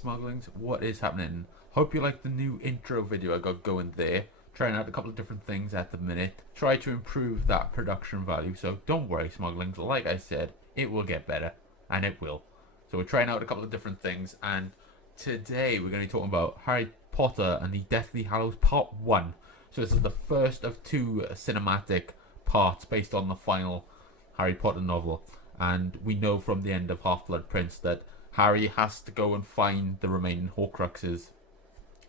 smugglings, what is happening? Hope you like the new intro video I got going there. Trying out a couple of different things at the minute. Try to improve that production value, so don't worry, smugglings. Like I said, it will get better, and it will. So we're trying out a couple of different things, and today we're going to be talking about Harry Potter and the Deathly Hallows Part 1. So this is the first of two cinematic parts based on the final Harry Potter novel. And we know from the end of Half-Blood Prince that Harry has to go and find the remaining Horcruxes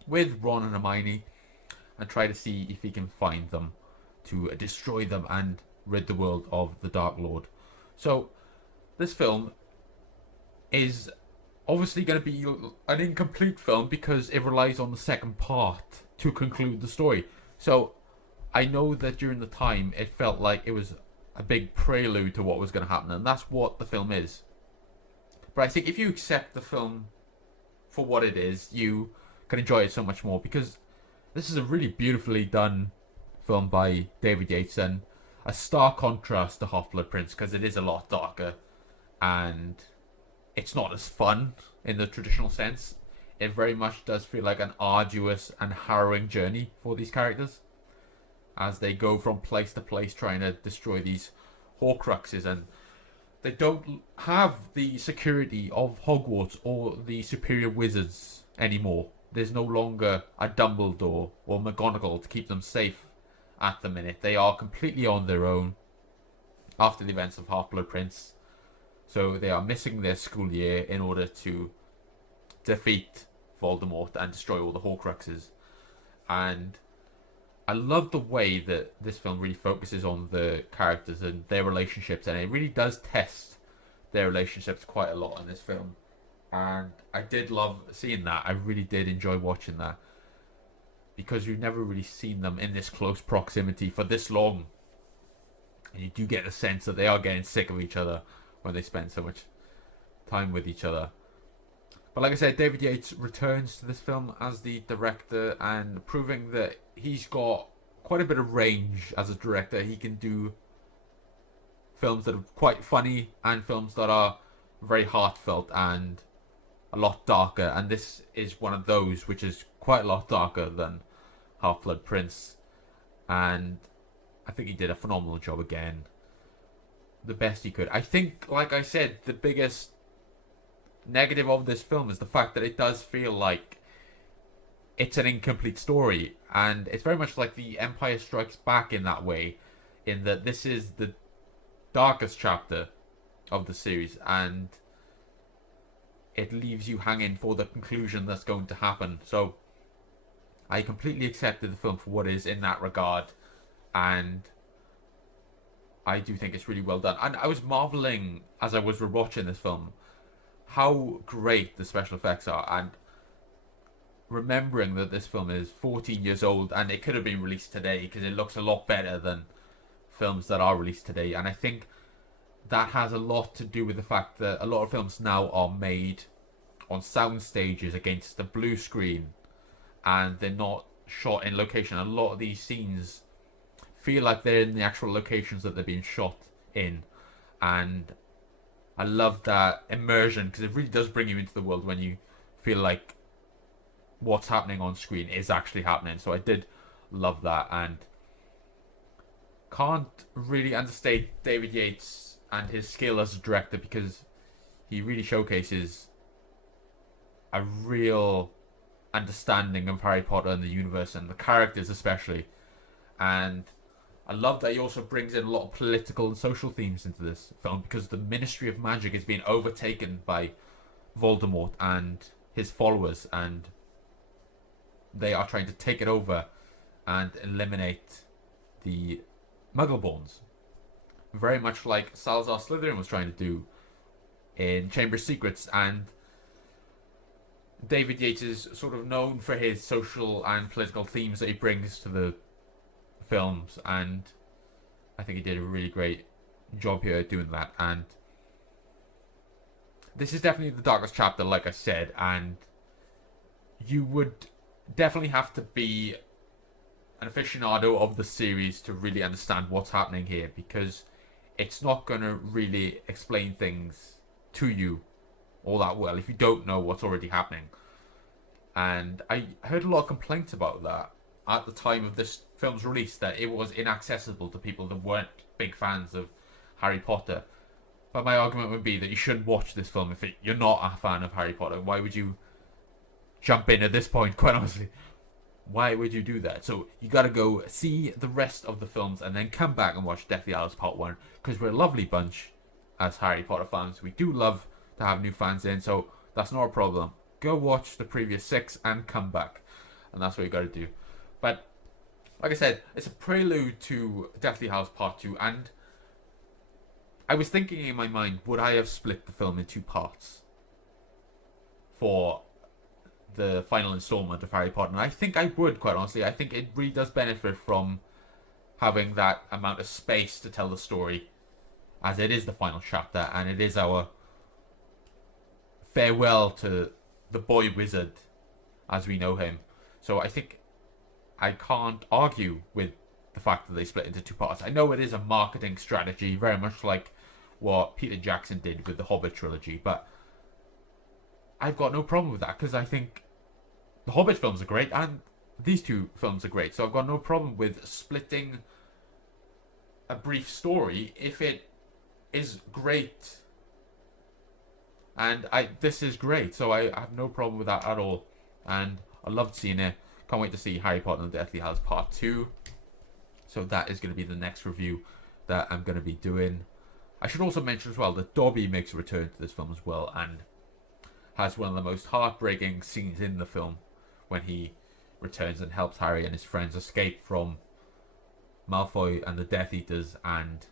with Ron and Hermione and try to see if he can find them to destroy them and rid the world of the Dark Lord. So this film is obviously going to be an incomplete film because it relies on the second part to conclude the story. So I know that during the time it felt like it was a big prelude to what was going to happen, and that's what the film is. But I think if you accept the film for what it is, you can enjoy it so much more, because this is a really beautifully done film by David Yates, and a stark contrast to Half-Blood Prince, because it is a lot darker and it's not as fun in the traditional sense. It very much does feel like an arduous and harrowing journey for these characters as they go from place to place trying to destroy these Horcruxes, and they don't have the security of Hogwarts or the superior wizards anymore. There's no longer a Dumbledore or McGonagall to keep them safe at the minute. They are completely on their own after the events of Half-Blood Prince. So they are missing their school year in order to defeat Voldemort and destroy all the Horcruxes. And I love the way that this film really focuses on the characters and their relationships, and it really does test their relationships quite a lot in this film. And I did love seeing that. I really did enjoy watching that, because you've never really seen them in this close proximity for this long. And you do get the sense that they are getting sick of each other when they spend so much time with each other. But like I said, David Yates returns to this film as the director, and proving that he's got quite a bit of range as a director. He can do films that are quite funny and films that are very heartfelt and a lot darker. And this is one of those which is quite a lot darker than Half-Blood Prince. And I think he did a phenomenal job again. The best he could. I think, like I said, the biggest negative of this film is the fact that it does feel like it's an incomplete story, and it's very much like The Empire Strikes Back in that way, in that this is the darkest chapter of the series, and it leaves you hanging for the conclusion that's going to happen. So I completely accepted the film for what it is in that regard, and I do think it's really well done. And I was marveling as I was rewatching this film how great the special effects are, and remembering that this film is 14 years old and it could have been released today, because it looks a lot better than films that are released today. And I think that has a lot to do with the fact that a lot of films now are made on sound stages against the blue screen, and they're not shot in location. A lot of these scenes feel like they're in the actual locations that they're being shot in, and I love that immersion, because it really does bring you into the world when you feel like what's happening on screen is actually happening. So I did love that, and can't really understate David Yates and his skill as a director, because he really showcases a real understanding of Harry Potter and the universe and the characters especially. And I love that he also brings in a lot of political and social themes into this film, because the Ministry of Magic is being overtaken by Voldemort and his followers, and they are trying to take it over and eliminate the Muggleborns, very much like Salazar Slytherin was trying to do in Chamber of Secrets. And David Yates is sort of known for his social and political themes that he brings to the films, and I think he did a really great job here doing that. And this is definitely the darkest chapter, like I said, and you would definitely have to be an aficionado of the series to really understand what's happening here, because it's not going to really explain things to you all that well if you don't know what's already happening. And I heard a lot of complaints about that at the time of this film's release, that it was inaccessible to people that weren't big fans of Harry Potter. But my argument would be that you shouldn't watch this film if you're not a fan of Harry Potter. Why would you jump in at this point, quite honestly? Why would you do that? So you gotta go see the rest of the films and then come back and watch Deathly Hallows Part 1, because we're a lovely bunch as Harry Potter fans. We do love to have new fans in, so that's not a problem. Go watch the previous 6 and come back. And that's what you gotta do. But, like I said, it's a prelude to Deathly Hallows Part 2, and I was thinking in my mind, would I have split the film in 2 parts for the final installment of Harry Potter? And I think I would, quite honestly. I think it really does benefit from having that amount of space to tell the story, as it is the final chapter, and it is our farewell to the boy wizard as we know him. So I think I can't argue with the fact that they split into 2 parts. I know it is a marketing strategy, very much like what Peter Jackson did with the Hobbit trilogy, but I've got no problem with that, because I think the Hobbit films are great and these 2 films are great. So I've got no problem with splitting a brief story if it is great. And this is great, so I have no problem with that at all. And I loved seeing it. Can't wait to see Harry Potter and the Deathly Hallows Part 2. So that is going to be the next review that I'm going to be doing. I should also mention as well that Dobby makes a return to this film as well, and has one of the most heartbreaking scenes in the film when he returns and helps Harry and his friends escape from Malfoy and the Death Eaters, and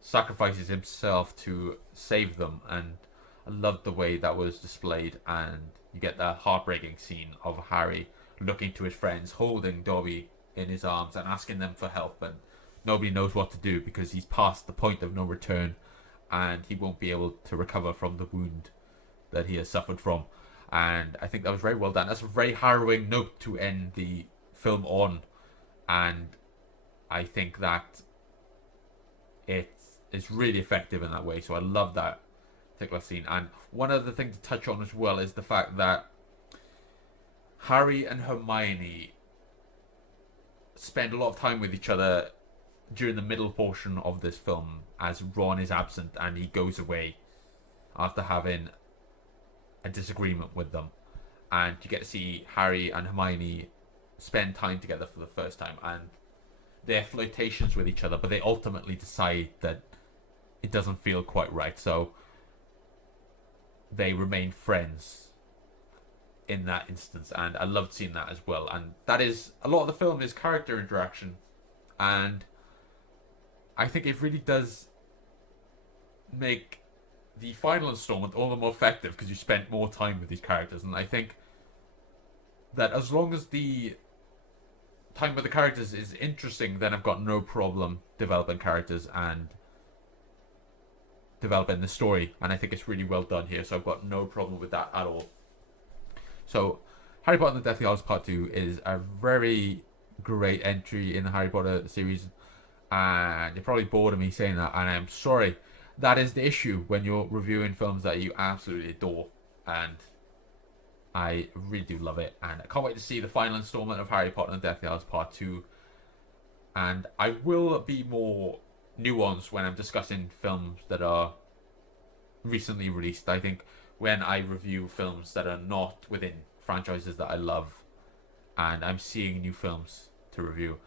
sacrifices himself to save them. And I loved the way that was displayed, and you get that heartbreaking scene of Harry looking to his friends, holding Dobby in his arms and asking them for help, and nobody knows what to do because he's past the point of no return and he won't be able to recover from the wound that he has suffered from. And I think that was very well done. That's a very harrowing note to end the film on, and I think that it is really effective in that way. So I love that particular scene. And one other thing to touch on as well is the fact that Harry and Hermione spend a lot of time with each other during the middle portion of this film, as Ron is absent and he goes away after having a disagreement with them. And you get to see Harry and Hermione spend time together for the first time, and their flirtations with each other, but they ultimately decide that it doesn't feel quite right, so they remain friends in that instance. And I loved seeing that as well. And that is a lot of the film is character interaction, and I think it really does make the final installment all the more effective because you spent more time with these characters. And I think that as long as the time with the characters is interesting, then I've got no problem developing characters and developing the story. And I think it's really well done here, so I've got no problem with that at all. So Harry Potter and the Deathly Hallows Part 2 is a very great entry in the Harry Potter series, and you're probably bored of me saying that, and I'm sorry. That is the issue when you're reviewing films that you absolutely adore, and I really do love it. And I can't wait to see the final installment of Harry Potter and the Deathly Hallows Part 2. And I will be more nuanced when I'm discussing films that are recently released. I think when I review films that are not within franchises that I love, and I'm seeing new films to review,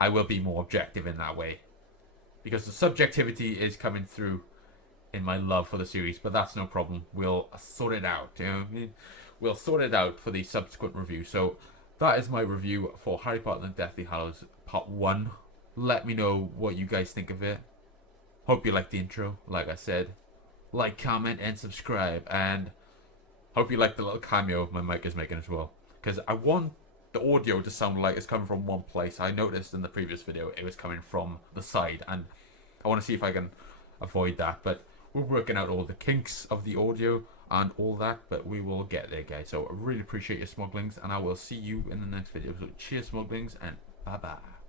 I will be more objective in that way, because the subjectivity is coming through in my love for the series. But that's no problem. We'll sort it out. You know what I mean? We'll sort it out for the subsequent review. So that is my review for Harry Potter and Deathly Hallows Part 1. Let me know what you guys think of it. Hope you liked the intro. Like I said, like, comment, and subscribe. And hope you like the little cameo my mic is making as well, because I want the audio to sound like it's coming from one place. I noticed in the previous video it was coming from the side, and I want to see if I can avoid that. But we're working out all the kinks of the audio and all that, but we will get there, guys. So I really appreciate your smauglings, and I will see you in the next video. So cheers, smauglings, and bye bye.